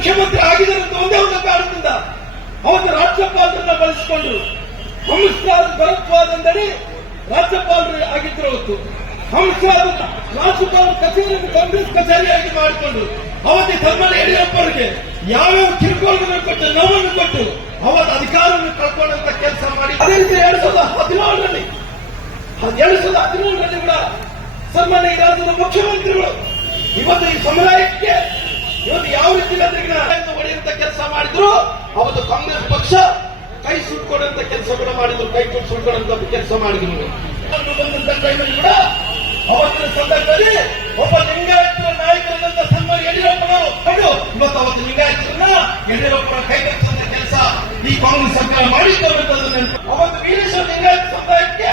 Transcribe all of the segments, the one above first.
ಮುಖ್ಯಮಂತ್ರಿ ಆಗಿದ್ದಾರೆ ಅಂತ ಒಂದೇ ಒಂದು ಕಾರಣದಿಂದ ಅವತ್ತು ರಾಜ್ಯಪಾಲರನ್ನ ಬಳಸಿಕೊಂಡ್ರು ಹಂಸರಾಜ್ ಭರತ್ವಾದಂದಡಿ ರಾಜ್ಯಪಾಲರು ಆಗಿದ್ರು ಅವತ್ತು. ಹಂಸರಾಜ್ ರಾಜ್ಯಪಾಲ ಕಚೇರಿಯನ್ನು ಕಾಂಗ್ರೆಸ್ ಕಚೇರಿಯಾಗಿ ಮಾಡಿಕೊಂಡು ಅವತ್ತು ಸನ್ಮಾನ ಯಡಿಯೂರಪ್ಪರಿಗೆ ಯಾವ್ಯಾವ ಕಿರುಕುಳಗಳನ್ನು ಕೊಟ್ಟು ನೋವನ್ನು ಕೊಟ್ಟು ಅವತ್ತು ಅಧಿಕಾರವನ್ನು ಕಳ್ಕೊಂಡಂತ ಕೆಲಸ ಮಾಡಿ. ಅದೇ ರೀತಿ ಎರಡ್ ಸಾವಿರದ ಹದಿನೇಳರಲ್ಲಿ ಎರಡ್ ಸಾವಿರದ ಹದಿನೇಳರಲ್ಲಿ ಕೂಡ ಸನ್ಮಾನ್ಯ ರಾಜ್ಯದ ಮುಖ್ಯಮಂತ್ರಿಗಳು ಇವತ್ತು ಈ ಸಮುದಾಯಕ್ಕೆ ಇವತ್ತು ಯಾವ ರೀತಿ ಹೊಡೆಯುವಂತ ಕೆಲಸ ಮಾಡಿದ್ರು ಅವತ್ತು ಕಾಂಗ್ರೆಸ್ ಪಕ್ಷ ಕೈ ಸುಟ್ಕೊಂಡಂತ ಕೂಡ ಮಾಡಿದ್ರು, ಕೈ ಕೊಟ್ಟು ಸುಟ್ಕೊಂಡಂತ ಕೆಲಸ ಮಾಡಿದ್ರು ಬಂದಂತ ಕೂಡ ಅವತ್ತಿನ ಸಂದರ್ಭದಲ್ಲಿ ಒಬ್ಬ ಲಿಂಗಾಯತರ ನಾಯಕರಾದಂತ ಸನ್ಮಾನ ಯಡಿಯೂರಪ್ಪನವರು ಕಂಡು, ಇವತ್ತು ಅವತ್ತು ಲಿಂಗಾಯತರನ್ನ ಯಡಿಯೂರಪ್ಪನ ಕೈ ಕಟ್ಟಿಸಿದ ಕೆಲಸ ಈ ಕಾಂಗ್ರೆಸ್ ಸರ್ಕಾರ ನೆನಪು. ಅವತ್ತು ವೀರೇಶ್ವರ ಲಿಂಗಾಯತ ಸಮುದಾಯಕ್ಕೆ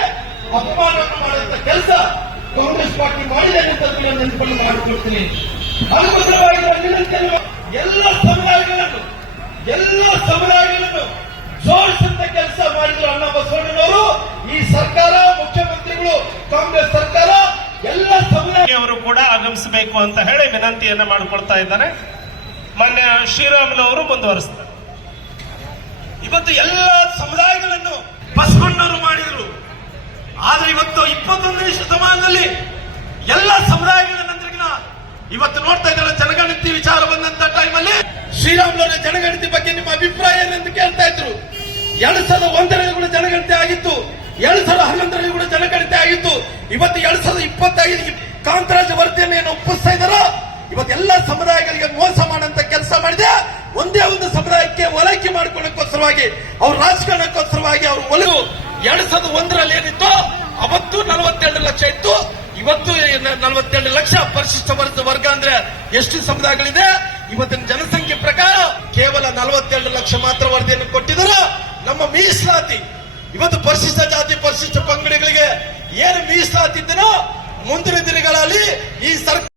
ಅಪಮಾನ ಮಾಡಿದಂತ ಕೆಲಸ ಕಾಂಗ್ರೆಸ್ ಪಾರ್ಟಿ ಮಾಡಿದೆ ಅನ್ನೋದನ್ನ ನೆನಪನ್ನು ಮಾಡಿಕೊಡ್ತೀನಿ ಅದಕ್ಕೋಸ್ಕರವಾಗಿ ಎಲ್ಲ ಸಮುದಾಯಗಳನ್ನು ಎಲ್ಲ ಸಮುದಾಯಗಳನ್ನು ಜೋಡಿಸಂತ ಕೆಲಸ ಮಾಡಿದ್ರು ಅಣ್ಣ ಬಸವಣ್ಣನವರು ಈ ಸರ್ಕಾರ, ಮುಖ್ಯಮಂತ್ರಿಗಳು, ಕಾಂಗ್ರೆಸ್ ಸರ್ಕಾರ, ಎಲ್ಲ ಅವರು ಕೂಡ ಆಗಮಿಸಬೇಕು ಅಂತ ಹೇಳಿ ವಿನಂತಿಯನ್ನ ಮಾಡಿಕೊಳ್ತಾ ಇದ್ದಾರೆ. ಮೊನ್ನೆ ಶ್ರೀರಾಮುಲು ಮುಂದುವರೆಸ್ತಾರೆ. ಇವತ್ತು ಎಲ್ಲ ಸಮುದಾಯಗಳನ್ನು ಬಸವಣ್ಣವರು ಮಾಡಿದ್ರು. ಆದ್ರೆ ಇವತ್ತು ಇಪ್ಪತ್ತೊಂದನೇ ಶತಮಾನದಲ್ಲಿ ಎಲ್ಲ ಸಮುದಾಯಗಳ ನಂತರಗಿನ ಇವತ್ತು ನೋಡ್ತಾ ಇದ್ದಾರೆ ಜನಗಣತಿ ವಿಚಾರ ಬಂದಂತ ಟೈಮಲ್ಲಿ ಶ್ರೀರಾಮ್ಲೋನ ಜನಗಣತಿ ಬಗ್ಗೆ ನಿಮ್ಮ ಅಭಿಪ್ರಾಯ ಏನಂತ ಕೇಳ್ತಾ ಇದ್ರು. ಎರಡ್ ಸಾವಿರದ ಒಂದರಲ್ಲಿ ಕೂಡ ಜನಗಣತಿ ಆಗಿತ್ತು. ಎರಡ್ ಸಾವಿರದ ಹನ್ನೊಂದರಲ್ಲಿ ಕೂಡ ಜನಗಣತಿ ಆಗಿತ್ತು. ಇವತ್ತು ಎರಡ್ ಸಾವಿರದ ಇಪ್ಪತ್ತೈದು ಕಾಂತರಾಜ ವರದಿಯನ್ನು ಏನು ಒಪ್ಪಿಸ್ತಾ ಇದ್ದಾರೋ? ಇವತ್ತೆಲ್ಲ ಸಮುದಾಯಗಳಿಗೆ ಮೋಸ ಮಾಡಂತ ಕೆಲಸ ಮಾಡಿದೆ. ಒಂದೇ ಒಂದು ಸಮುದಾಯಕ್ಕೆ ಒಲೈಕೆ ಮಾಡಿಕೊಳ್ಳೋಕ್ಕೋಸ್ಕರವಾಗಿ, ಅವ್ರ ರಾಜಕಾರಣಕ್ಕೋಸ್ಕರವಾಗಿ ಅವರು ಒಲವು ಎರಡ್ ಸಾವಿರದ ಒಂದರಲ್ಲಿ ಏನಿತ್ತು ಅವತ್ತು ನಲವತ್ತೆರಡು ಲಕ್ಷ ಇತ್ತು ಇವತ್ತು ನಲವತ್ತೆರಡು ಲಕ್ಷ ಪರಿಶಿಷ್ಟ ವರ್ಗ ವರ್ಗ ಅಂದ್ರೆ ಎಷ್ಟು ಸಮುದಾಯಗಳಿದೆ? ಇವತ್ತಿನ ಜನಸಂಖ್ಯೆ ಪ್ರಕಾರ ಕೇವಲ ನಲವತ್ತೆರಡು ಲಕ್ಷ ಮಾತ್ರ ವರದಿಯನ್ನು ಕೊಟ್ಟಿದ್ರು ನಮ್ಮ ಮೀಸಲಾತಿ, ಇವತ್ತು ಪರಿಶಿಷ್ಟ ಜಾತಿ, ಪರಿಶಿಷ್ಟ ಪಂಗಡಗಳಿಗೆ ಏನು ಮೀಸಲಾತಿ ಇದ್ದೀನೋ ಮುಂದಿನ ದಿನಗಳಲ್ಲಿ ಈ ಸರ್ಕಾರ